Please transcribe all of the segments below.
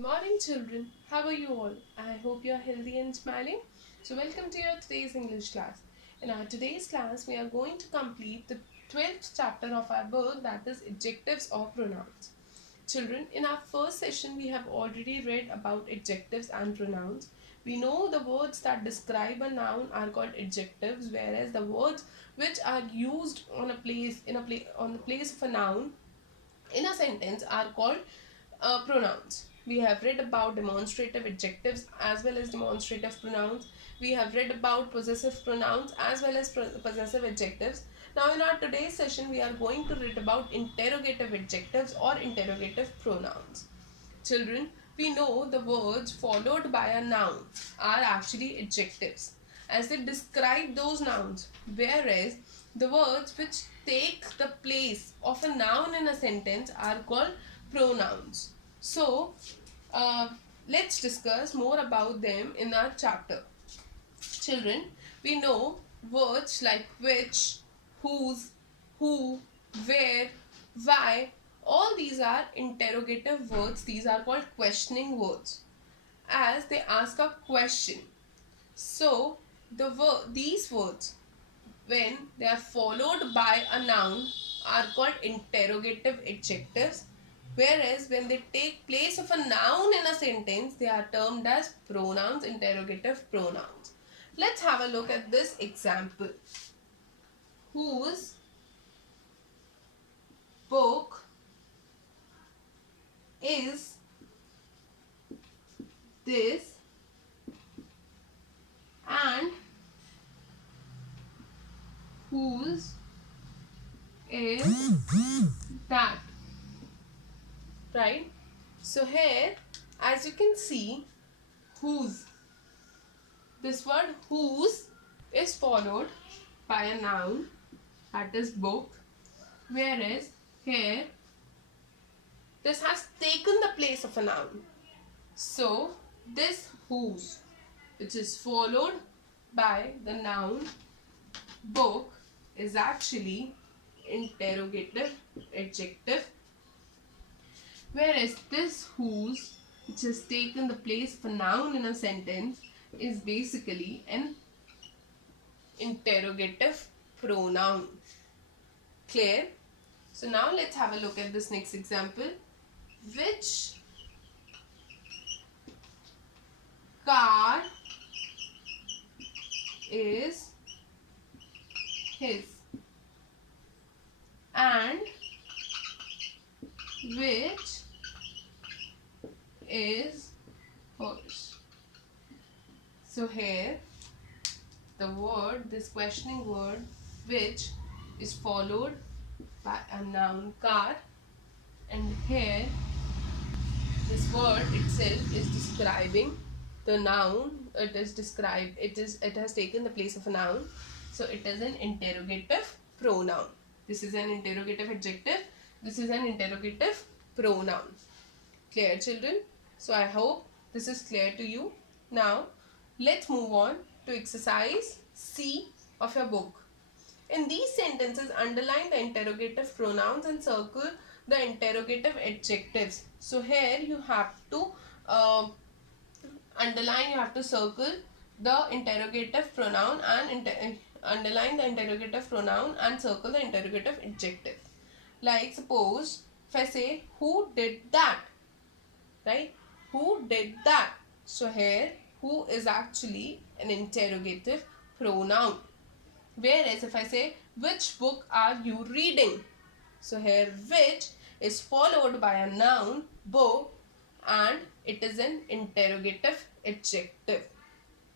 Good morning, children. How are you all? I hope you are healthy and smiling. So, welcome to your today's English class. In our today's class, we are going to complete the 12th chapter of our book, that is Adjectives or Pronouns. Children, in our first session, we have already read about adjectives and pronouns. We know the words that describe a noun are called adjectives, whereas the words which are used on a place on the place of a noun in a sentence are called pronouns. We have read about demonstrative adjectives as well as demonstrative pronouns. We have read about possessive pronouns as well as possessive adjectives. Now in our today's session we are going to read about interrogative adjectives or interrogative pronouns. Children, we know the words followed by a noun are actually adjectives as they describe those nouns, whereas the words which take the place of a noun in a sentence are called pronouns. So, uh, let's discuss more about them in our chapter. Children, we know words like which, whose, who, where, why, all these are interrogative words. These are called questioning words as they ask a question. So, these words, when they are followed by a noun, are called interrogative adjectives, whereas when they take place of a noun in a sentence, they are termed as pronouns, interrogative pronouns. Let's have a look at this example. Whose book is this and whose is that? Right? So here, as you can see, whose, this word whose is followed by a noun, that is book, whereas here this has taken the place of a noun. So this whose, which is followed by the noun book, is actually interrogative adjective, whereas this whose, which has taken the place of a noun in a sentence, is basically an interrogative pronoun. Clear? So now let's have a look at this next example. Which car is his and which is hers? So here this questioning word which is followed by a noun car, and here this word itself is describing the noun. It has taken the place of a noun, so it is an interrogative pronoun. This is an interrogative adjective, this is an interrogative pronoun. Clear, children? So I hope this is clear to you. Now let's move on to exercise C of your book. In these sentences, underline the interrogative pronouns and circle the interrogative adjectives. So here you have to underline, you have to circle the interrogative pronoun and underline the interrogative pronoun and circle the interrogative adjective. Like suppose if I say who did that, right? Who did that? So here who is actually an interrogative pronoun. Whereas if I say which book are you reading? So here which is followed by a noun book and it is an interrogative adjective.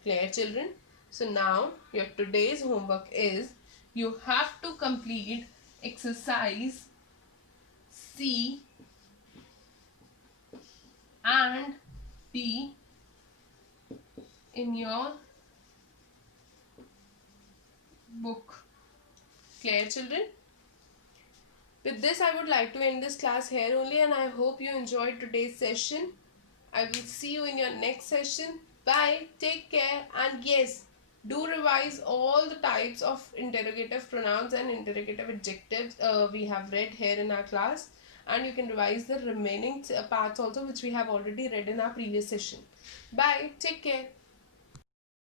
Clear, children? So now your today's homework is you have to complete exercise C and D in your book. Clear, children? With this, I would like to end this class here only, and I hope you enjoyed today's session. I will see you in your next session. Bye. Take care. And yes, do revise all the types of interrogative pronouns and interrogative adjectives we have read here in our class. and you can revise the remaining parts also, which we have already read in our previous session. Bye. Take care.